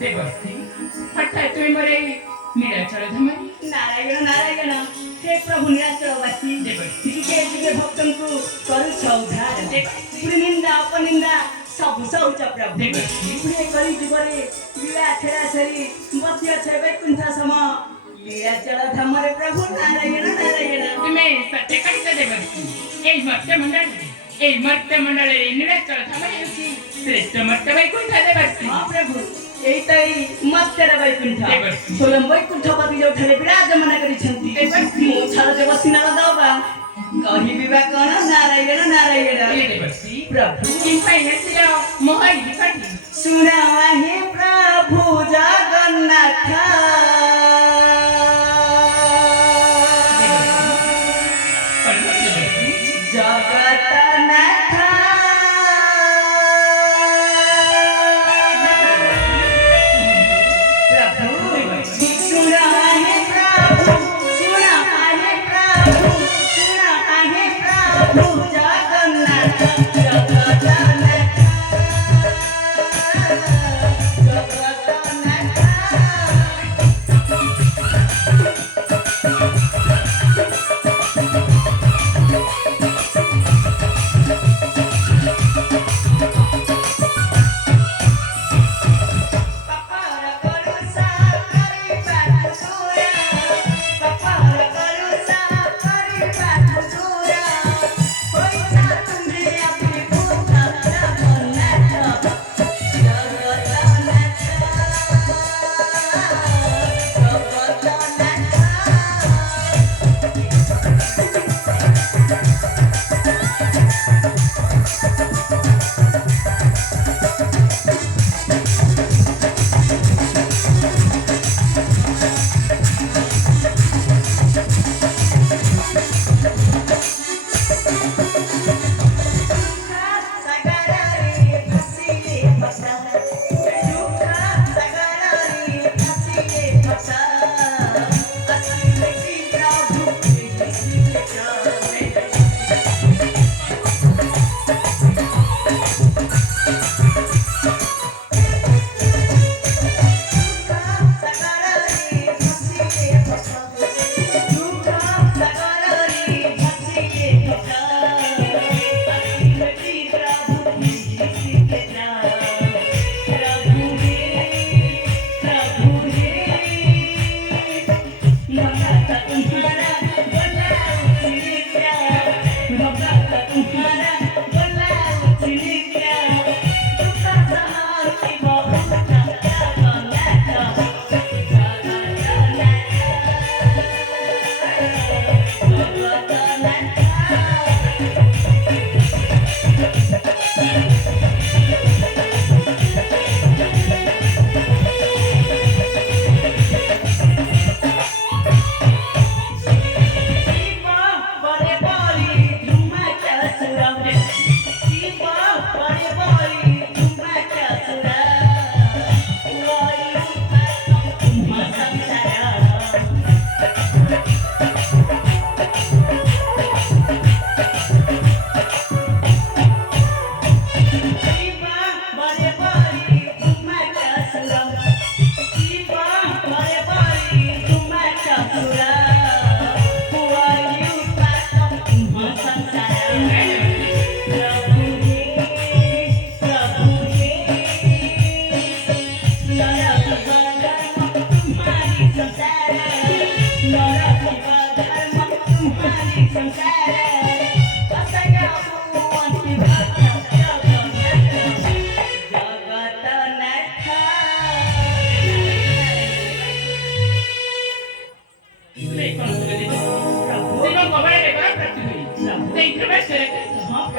देवस्ती हठात मरे नीलाचल धमरी नारायण नारायण हे प्रभु नीलाचलवासी देवस्ती जुगे जुगे भक्तଙ୍କୁ କରୁଛ ଉଦ୍ଧାର ପୁଣି ନିନ୍ଦା ଅପନିନ୍ଦା ସବୁ ସହୁଛ ପ୍ରଭୁ ଦେବର୍ଷି ପୁଣି କରି ଯୁଗରେ ଲୀଳା ଛେଡ଼ା ଛେରି ମଧ୍ୟ ଛେ ବୈକୁଣ୍ଠ ସମ ଲୀଳା ଚଳ ଧାମରେ ପ୍ରଭୁ ନାରାୟଣ ନାରାୟଣ ତୁମେ ସତ୍ୟ କହିଛ ଦେବର୍ଷି ଏହି ମର୍ତ୍ତ୍ୟ ମଣ୍ଡଳରେ ନୀଳାଚଳ ଧାମ ହେଉଛି ଶ୍ରେଷ୍ଠ ମର୍ତ୍ତ୍ୟ ବୈକୁଣ୍ଠ ଦେବର୍ଷି ହଁ ପ୍ରଭୁ ଏଇ ତ ଏଇ ମର୍ତ୍ତ୍ୟର ବୈକୁଣ୍ଠ ଦେବର୍ଷି ସ୍ୱୟଂ ବୈକୁଣ୍ଠପତି ଯୋଉଠାରେ ବିରାଜମାନ କରିଛନ୍ତି ମୁଁ ଛାଡ଼ ଦେବସୀ ନାରଦ ବା କହିବି ବା କଣ ନାରାୟଣ ନାରାୟଣ ଦେବର୍ଷି ପ୍ରଭୁ କିମ୍ପାଇଁ ଆସିଲ ମୋହରି ନିକଟି ଶୁଣାବା হে ପ୍ରଭୁ ଜଗନ୍ନାଥ ଜଗନ୍ନାଥ ପ୍ରଭୁ ଶୁଣାବା হে ପ୍ରଭୁ ଶୁଣାବା হে ପ୍ରଭୁ ଶୁଣାବା হে ପ୍ରଭୁ ଜଗନ୍ନାଥ ଜଗନ୍ନାଥ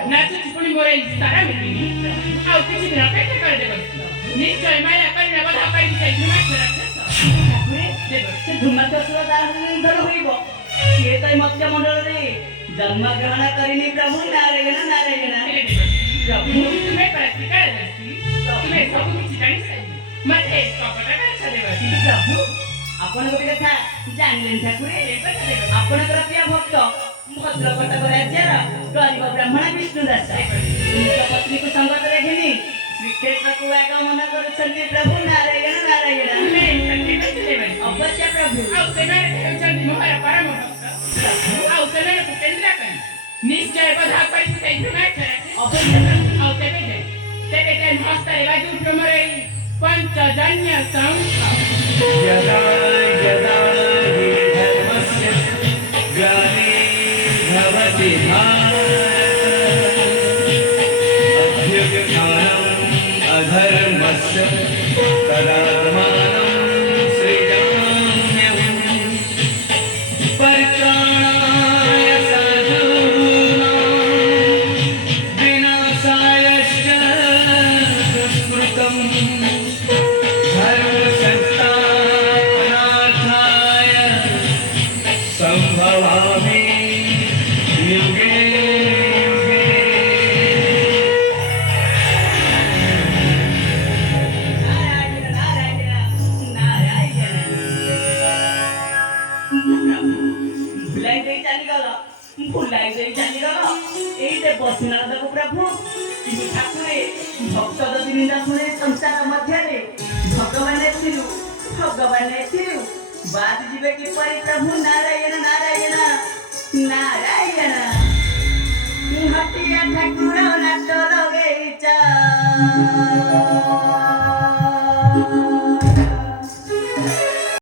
ନାଚୁଛି ପୁଣି ମୋର ଏଇ ସାରା ମିଳିନି ଆଉ କିଛି ଦିନ ଅପେକ୍ଷା କରିଦେବ ନିଶ୍ଚୟ ମାୟା କରିନା ବଧା ପାଇକି ଯାଇଥିଲି ମାଛ ସେ ଧୂମାଚର ଧର ହୋଇବ ସିଏ ତ ମତ୍ସ୍ୟ ମଣ୍ଡଳରେ ଜନ୍ମଗ୍ରହଣ କରିନି ପ୍ରଭୁ ନାରାୟଣ ନାରାୟଣ ପ୍ରଭୁ ତୁମେ ପ୍ରତିକାରଦର୍ଶୀ ତୁମେ ସବୁ କିଛି ଜାଣିସାରି ମତେ କପଟ ଛାଡ଼ିବ କିନ୍ତୁ ପ୍ରଭୁ ଆପଣ ଗୋଟେ କଥା ଜାଣିଲେନି ଠାକୁରେ ଆପଣଙ୍କର ପ୍ରିୟ ଭକ୍ତ ଭଦ୍ରକଟକ ରାଜ୍ୟର ଗରିବ ବ୍ରାହ୍ମଣ ବିଷ୍ଣୁ ଦାସ ନିଜ ପତ୍ନୀକୁ ସଙ୍ଗତରେ ଘେନି ଶ୍ରୀକ୍ଷେତ୍ରକୁ ଆଗମନ କରୁଛନ୍ତି ପ୍ରଭୁ ନାରାୟଣ ନାରାୟଣ ଅବଶ୍ୟ ପ୍ରଭୁ ଆଉ ସେମାନେ ହେଉଛନ୍ତି ମୋହର ପରମ ଭକ୍ତ ଆଉ ସେମାନଙ୍କୁ କେନ୍ଦ୍ର କରି ନିଶ୍ଚୟ ବଧା ପାଇକି ଯାଇଥିଲି ମାଛ ଅବଶ୍ୟ ଆଉ ତେବେ सजन्य संस्था यदा यदा हि धर्मस्य ग्लानिर्भवति भारत अभ्युत्थानम् अधर्मस्य तदात्मानं सृजाम्यहम् परित्राणाय साधूनां विनाशायश्च दुष्कृतम् धर्मसंस्थापनार्थाय संभवामि युगे युगे। नारायण नारायण नारायण भुलाई देई चालीगल एइटे बसिना देखो प्रभु तिमी ठाकुरे भक्त जदि निंदा शुणे संसार मध्यरे भगवान एथिरु बाद जीवे किपरि प्रभु नारायण नारायण नारायण हटिया ठाकुर नाच लगेइचा